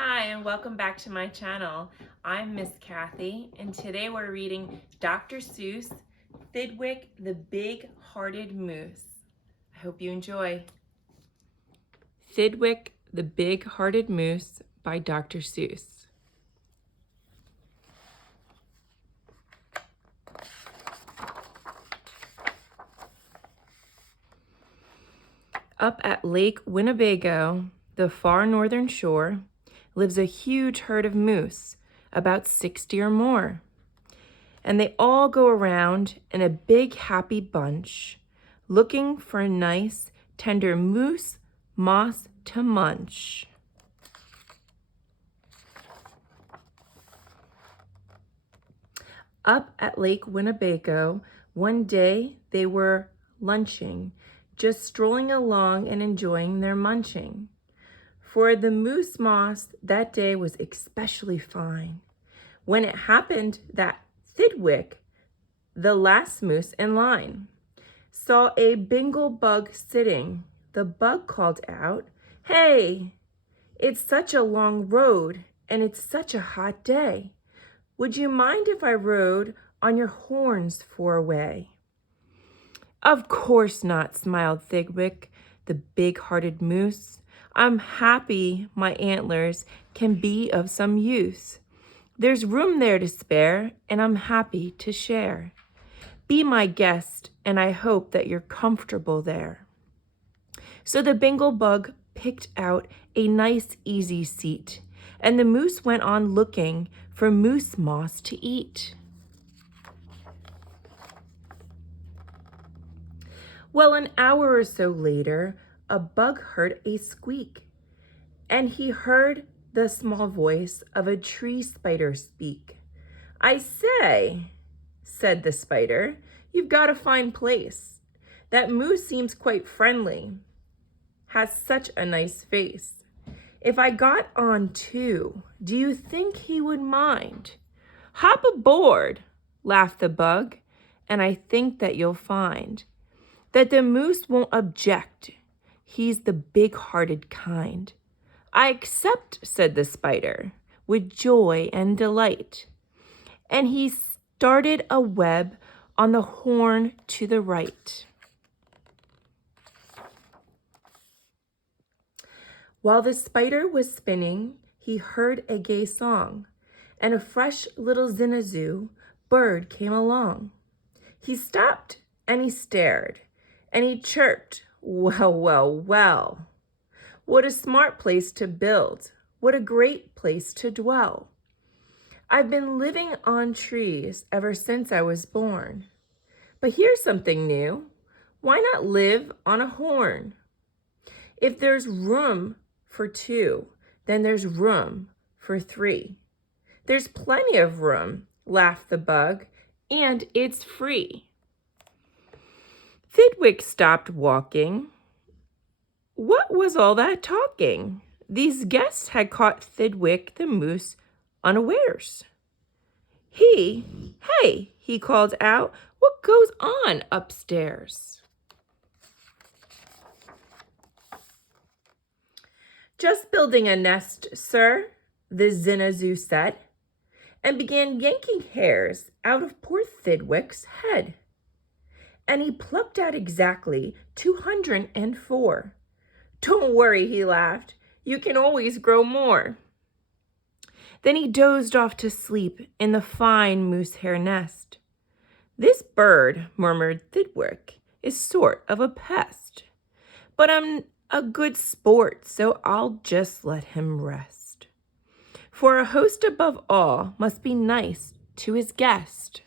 Hi, and welcome back to my channel. I'm Miss Kathy, and today we're reading Dr. Seuss, Thidwick the Big-Hearted Moose. I hope you enjoy. Thidwick the Big-Hearted Moose by Dr. Seuss. Up at Lake Winnebago, the far northern shore, lives a huge herd of moose, about 60 or more. And they all go around in a big happy bunch, looking for a nice, tender moose moss to munch. Up at Lake Winnebago, one day they were lunching, just strolling along and enjoying their munching. For the moose moss that day was especially fine, when it happened that Thidwick, the last moose in line, saw a bingle bug sitting. The bug called out, "Hey, it's such a long road and it's such a hot day. Would you mind if I rode on your horns for a way?" "Of course not," smiled Thidwick, the big-hearted moose. "I'm happy my antlers can be of some use. There's room there to spare, and I'm happy to share. Be my guest, and I hope that you're comfortable there." So the bingle bug picked out a nice easy seat, and the moose went on looking for moose moss to eat. Well, an hour or so later, a bug heard a squeak, and he heard the small voice of a tree spider speak. "I say," said the spider, "you've got a fine place. That moose seems quite friendly, has such a nice face. If I got on too, do you think he would mind?" "Hop aboard," laughed the bug, "and I think that you'll find that the moose won't object. He's the big-hearted kind." "I accept," said the spider, with joy and delight. And he started a web on the horn to the right. While the spider was spinning, he heard a gay song, and a fresh little zinazoo bird came along. He stopped and he stared, and he chirped, "Well, well, well. What a smart place to build. What a great place to dwell. I've been living on trees ever since I was born. But here's something new. Why not live on a horn? If there's room for two, then there's room for three. There's plenty of room," laughed the bug, "and it's free." Thidwick stopped walking. What was all that talking? These guests had caught Thidwick the moose unawares. "Hey," he called out, "what goes on upstairs?" "Just building a nest, sir," the zinazoo said, and began yanking hairs out of poor Thidwick's head. And he plucked out exactly 204. "Don't worry," he laughed, "you can always grow more." Then he dozed off to sleep in the fine moose hair nest. "This bird," murmured Thidwick, "is sort of a pest. But I'm a good sport, so I'll just let him rest. For a host above all must be nice to his guest."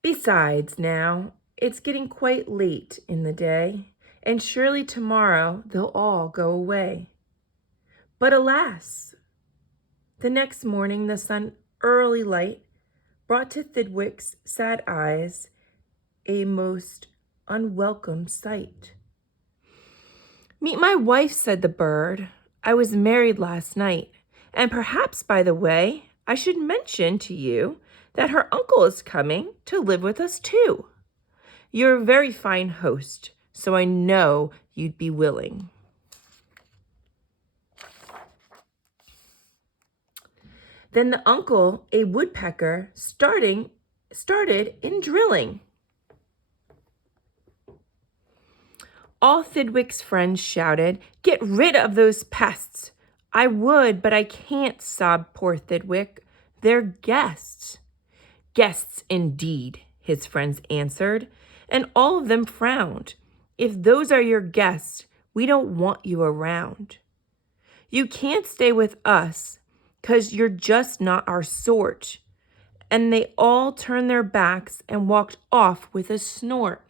Besides, now, it's getting quite late in the day, and surely tomorrow they'll all go away. But alas, the next morning the sun early light brought to Thidwick's sad eyes a most unwelcome sight. "Meet my wife," said the bird. "I was married last night, and perhaps, by the way, I should mention to you that her uncle is coming to live with us too. You're a very fine host, so I know you'd be willing. Then the uncle, a woodpecker, started in drilling. All Thidwick's friends shouted, "Get rid of those pests!" "I would, but I can't," sobbed poor Thidwick. "They're guests." "Guests indeed," his friends answered, and all of them frowned. "If those are your guests, we don't want you around. You can't stay with us, 'cause you're just not our sort." And they all turned their backs and walked off with a snort.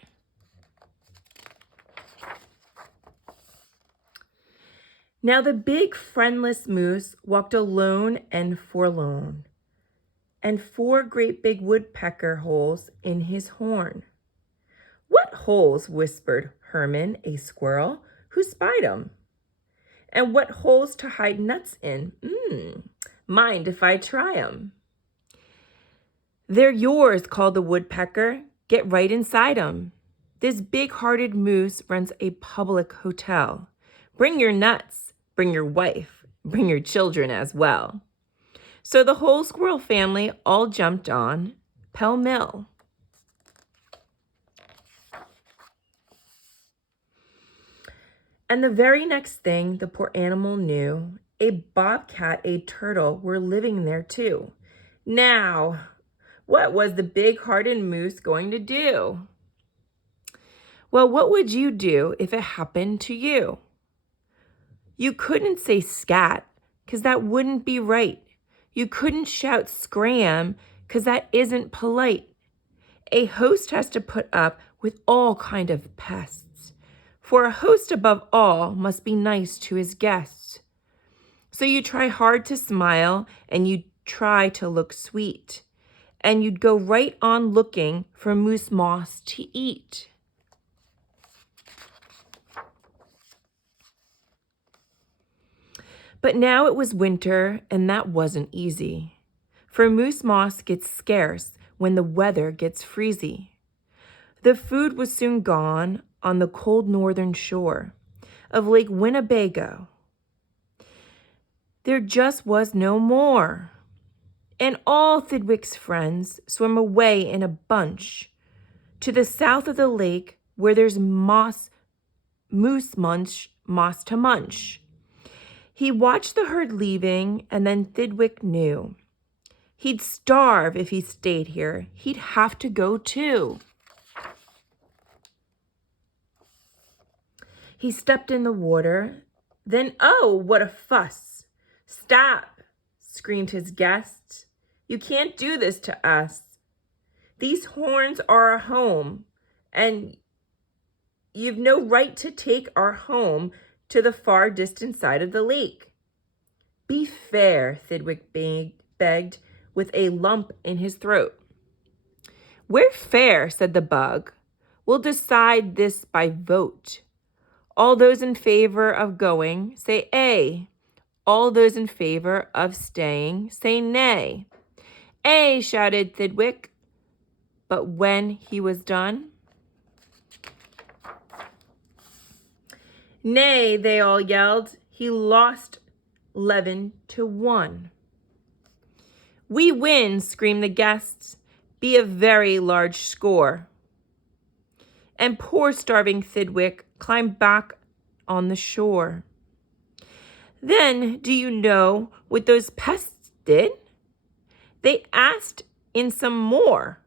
Now the big friendless moose walked alone and forlorn, and 4 great big woodpecker holes in his horn. "What holes?" whispered Herman, a squirrel, who spied 'em. "And what holes to hide nuts in? Mind if I try 'em?" "They're yours," called the woodpecker. "Get right inside 'em. This big-hearted moose runs a public hotel. Bring your nuts, bring your wife, bring your children as well." So the whole squirrel family all jumped on, pell-mell. And the very next thing the poor animal knew, a bobcat, a turtle were living there too. Now, what was the big-hearted moose going to do? Well, what would you do if it happened to you? You couldn't say scat, 'cause that wouldn't be right. You couldn't shout scram, 'cause that isn't polite. A host has to put up with all kind of pests, for a host above all must be nice to his guests. So you try hard to smile, and you try to look sweet, and you'd go right on looking for moose moss to eat. But now it was winter, and that wasn't easy, for moose moss gets scarce when the weather gets freezy. The food was soon gone on the cold northern shore of Lake Winnebago. There just was no more, and all Thidwick's friends swam away in a bunch to the south of the lake, where there's moss to munch. He watched the herd leaving, and then Thidwick knew he'd starve if he stayed here. He'd have to go too. He stepped in the water. Then, oh, what a fuss! "Stop!" screamed his guests. "You can't do this to us. These horns are our home, and you've no right to take our home to the far distant side of the lake." "Be fair," Thidwick begged, with a lump in his throat. "We're fair," said the bug. "We'll decide this by vote. All those in favor of going, say A. All those in favor of staying, say nay." "A," shouted Thidwick. But when he was done, "Nay," they all yelled. He lost 11-1. "We win," screamed the guests. "Be a very large score." And poor starving Thidwick climbed back on the shore. Then, do you know what those pests did? They asked in some more.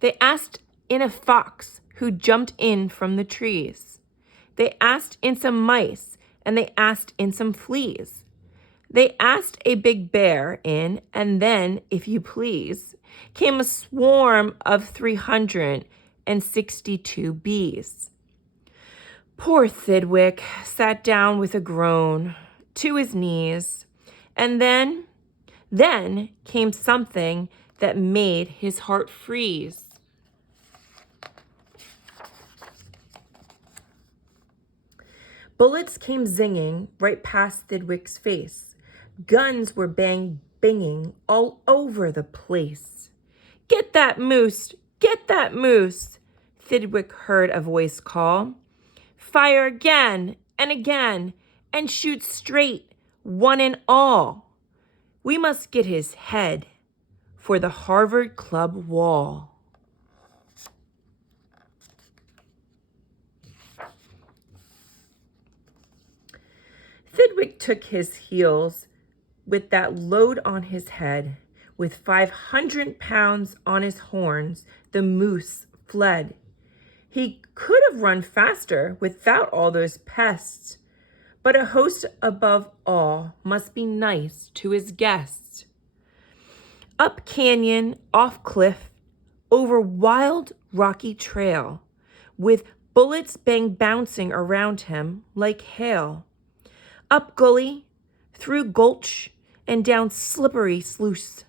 They asked in a fox who jumped in from the trees. They asked in some mice, and they asked in some fleas. They asked a big bear in, and then, if you please, came a swarm of 362 bees. Poor Thidwick sat down with a groan to his knees, and then came something that made his heart freeze. Bullets came zinging right past Thidwick's face. Guns were banging all over the place. Get that moose! Get that moose! Thidwick heard a voice call. Fire again and again, and shoot straight, one and all. We must get his head for the Harvard Club wall. Thidwick took his heels with that load on his head. With 500 pounds on his horns, the moose fled. He could have run faster without all those pests, but a host above all must be nice to his guests. Up canyon, off cliff, over wild rocky trail, with bullets bouncing around him like hail. Up gully, through gulch, and down slippery sluice.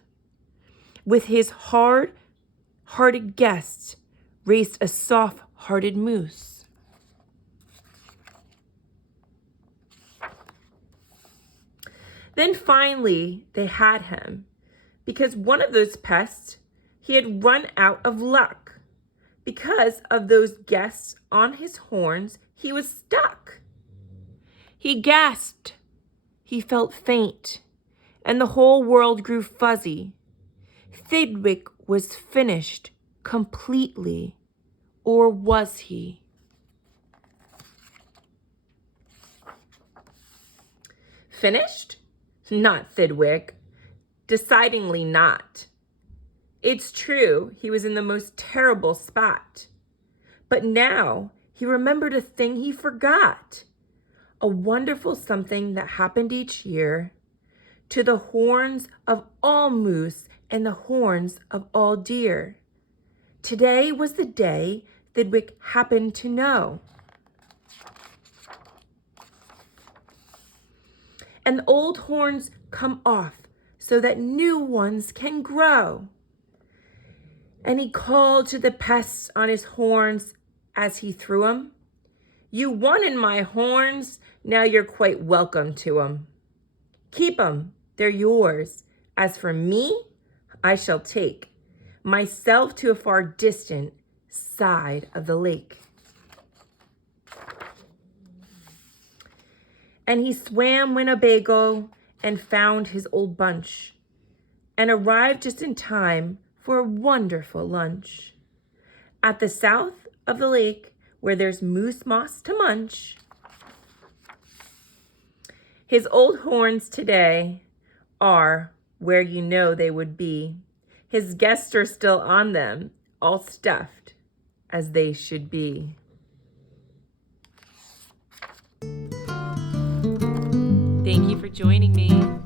With his hard-hearted guests raced a soft-hearted moose. Then finally they had him, because one of those pests, he had run out of luck. Because of those guests on his horns, he was stuck. He gasped, he felt faint, and the whole world grew fuzzy. Thidwick was finished completely, or was he? Finished? Not Thidwick. Decidingly not. It's true, he was in the most terrible spot. But now he remembered a thing he forgot. A wonderful something that happened each year to the horns of all moose and the horns of all deer. Today was the day Thidwick happened to know. And the old horns come off so that new ones can grow. And he called to the pests on his horns as he threw 'em. You wanted my horns, now you're quite welcome to 'em. Keep 'em, they're yours. As for me, I shall take myself to a far distant side of the lake. And he swam Winnebago and found his old bunch and arrived just in time for a wonderful lunch. At the south of the lake where there's moose moss to munch. His old horns today are where you know they would be. His guests are still on them, all stuffed as they should be. Thank you for joining me.